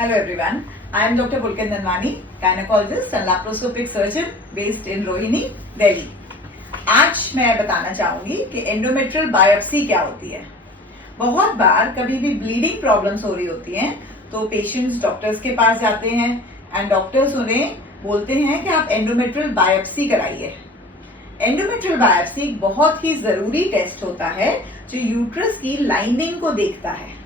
Hello everyone, I am Dr. Pulkit Nanwani, gynecologist and laparoscopic surgeon based in Rohini, Delhi. आज मैं बताना चाहूंगी कि एंडोमेट्रियल बायोप्सी क्या होती है। बहुत बार कभी भी ब्लीडिंग प्रॉब्लम्स हो रही होती हैं तो पेशेंट्स डॉक्टर्स के पास जाते हैं एंड डॉक्टर्स उन्हें बोलते हैं कि आप एंडोमेट्रियल बायोप्सी कराइए। एंडोमेट्रियल बायोप्सी एक बहुत ही जरूरी टेस्ट होता है जो यूट्रस की लाइनिंग को देखता है।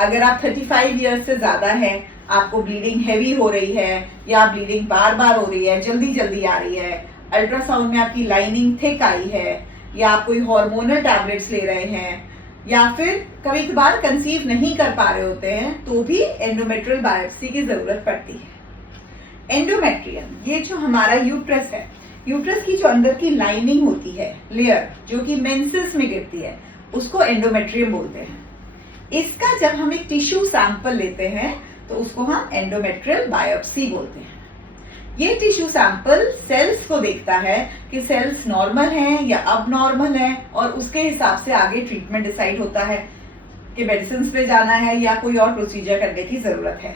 अगर आप 35 ईयर्स से ज्यादा है, आपको ब्लीडिंग हैवी हो रही है या ब्लीडिंग बार बार हो रही है, जल्दी जल्दी आ रही है, अल्ट्रासाउंड में आपकी लाइनिंग थिक आई है या आप कोई हार्मोनल टैबलेट्स ले रहे हैं या फिर कभी कभार कंसीव नहीं कर पा रहे होते हैं तो भी एंडोमेट्रियल बायोप्सी की जरूरत पड़ती है। एंडोमेट्रियम ये जो हमारा यूट्रस है, यूट्रस की जो अंदर की लाइनिंग होती है, लेयर जो कि मेंसेस में गिरती है, उसको एंडोमेट्रियम बोलते हैं। इसका जब हम एक टिश्यू सैंपल लेते हैं तो उसको हम एंडोमेट्रियल बायोप्सी बोलते हैं। ये टिश्यू सैंपल सेल्स को देखता है कि सेल्स नॉर्मल हैं या अब नॉर्मल हैं और उसके हिसाब से आगे ट्रीटमेंट डिसाइड होता है कि मेडिसिन पे जाना है या कोई और प्रोसीजर करने की जरूरत है।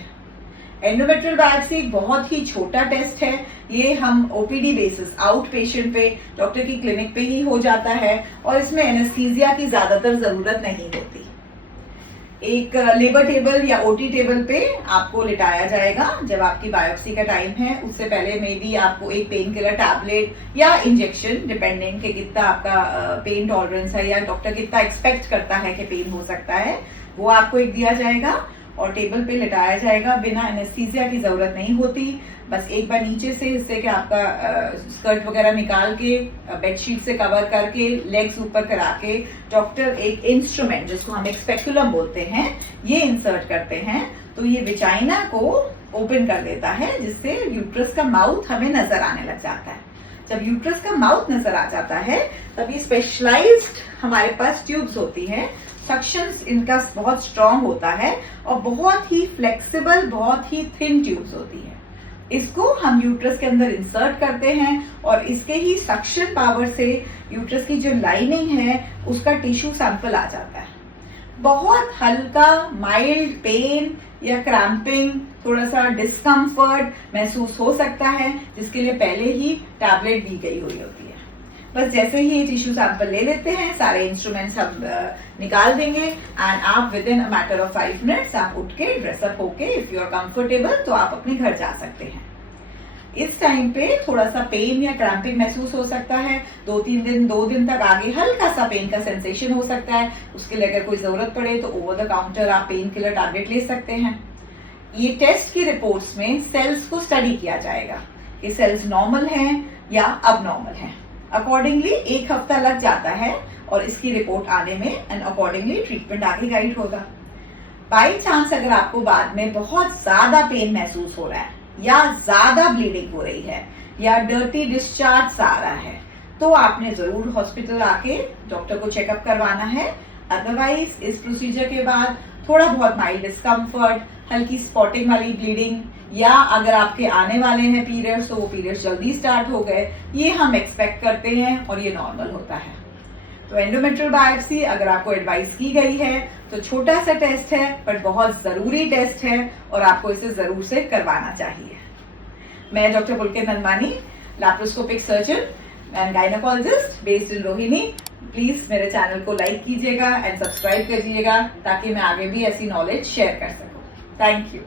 एंडोमेट्रियल बायोप्सी एक बहुत ही छोटा टेस्ट है। ये हम ओपीडी बेसिस, आउट पेशेंट पे, डॉक्टर की क्लिनिक पे ही हो जाता है और इसमें एनेस्थीसिया की ज्यादातर जरूरत नहीं होती। एक लेबर टेबल या ओटी टेबल पे आपको लिटाया जाएगा जब आपकी बायोप्सी का टाइम है। उससे पहले मे बी आपको एक पेन किलर टैबलेट या इंजेक्शन, डिपेंडिंग कि कितना आपका पेन टॉलरेंस है या डॉक्टर कितना एक्सपेक्ट करता है कि पेन हो सकता है, वो आपको एक दिया जाएगा और टेबल पे लिटाया जाएगा। बिना एनेस्थीसिया की जरूरत नहीं होती, बस एक बार नीचे से हिस्से के आपका स्कर्ट वगैरह निकाल के बेडशीट से कवर करके लेग्स ऊपर करा के डॉक्टर एक इंस्ट्रूमेंट जिसको हम एक स्पेकुलम बोलते हैं ये इंसर्ट करते हैं तो ये विजाइना को ओपन कर देता है जिससे यूट्रस का माउथ हमें नजर आने लग जाता है। जब यूट्रस का माउथ नजर आ जाता है तब ये स्पेशलाइज्ड हमारे पास ट्यूब्स होती हैं। सक्शंस इनका बहुत स्ट्रांग होता है और बहुत ही फ्लेक्सिबल, बहुत ही थिन ट्यूब्स होती है। इसको हम यूट्रस के अंदर इंसर्ट करते हैं और इसके ही सक्शन पावर से यूट्रस की जो लाइनिंग है उसका टिश्यू सैंपल आ जाता है। बहुत हल्का माइल्ड पेन या क्रैम्पिंग, थोड़ा सा डिस्कम्फर्ट महसूस हो सकता है जिसके लिए पहले ही टैबलेट दी गई हुई होती है। बस जैसे ही ये टिश्यू सैंपल ले लेते हैं, सारे इंस्ट्रूमेंट्स हम निकाल देंगे एंड आप with in a matter of 5 minutes आप उठ के ड्रेसअप होके, इफ यू आर कंफर्टेबल तो आप अपने घर जा सकते हैं। इस टाइम पे थोड़ा सा पेन या क्रैम्पिंग महसूस हो सकता है। 2 दिन तक आगे हल्का सा पेन का सेंसेशन हो सकता है। उसके लिए अगर कोई जरूरत पड़े तो ओवर द काउंटर आप पेन किलर टैबलेट ले सकते हैं। ये टेस्ट की रिपोर्ट्स में सेल्स को स्टडी किया जाएगा कि सेल्स नॉर्मल हैं या अब नॉर्मल हैं। अकॉर्डिंगली 1 हफ्ता लग जाता है और इसकी रिपोर्ट आने में एंड अकॉर्डिंगली ट्रीटमेंट आगे गाइड होगा। बाई चांस अगर आपको बाद में बहुत ज्यादा पेन महसूस हो रहा है या ज्यादा ब्लीडिंग हो रही है या डर्टी डिस्चार्ज आ रहा है तो आपने जरूर हॉस्पिटल आके डॉक्टर को चेकअप करवाना है। अदरवाइज इस प्रोसीजर के बाद थोड़ा बहुत माइल्ड डिस्कम्फर्ट, हल्की स्पॉटिंग वाली ब्लीडिंग या अगर आपके आने वाले हैं पीरियड्स तो वो पीरियड्स जल्दी स्टार्ट हो गए, ये हम एक्सपेक्ट करते हैं और ये नॉर्मल होता है। तो एंडोमेट्रियल बायोप्सी अगर आपको एडवाइस की गई है तो छोटा सा टेस्ट है बट बहुत जरूरी टेस्ट है और आपको इसे जरूर से करवाना चाहिए। मैं doctor Pulkit Nandwani, laparoscopic surgeon and gynaecologist based in Rohini. Please मेरे चैनल को लाइक कीजिएगा एंड सब्सक्राइब करिएगा ताकि मैं आगे भी ऐसी नॉलेज शेयर कर सकूं। Thank you.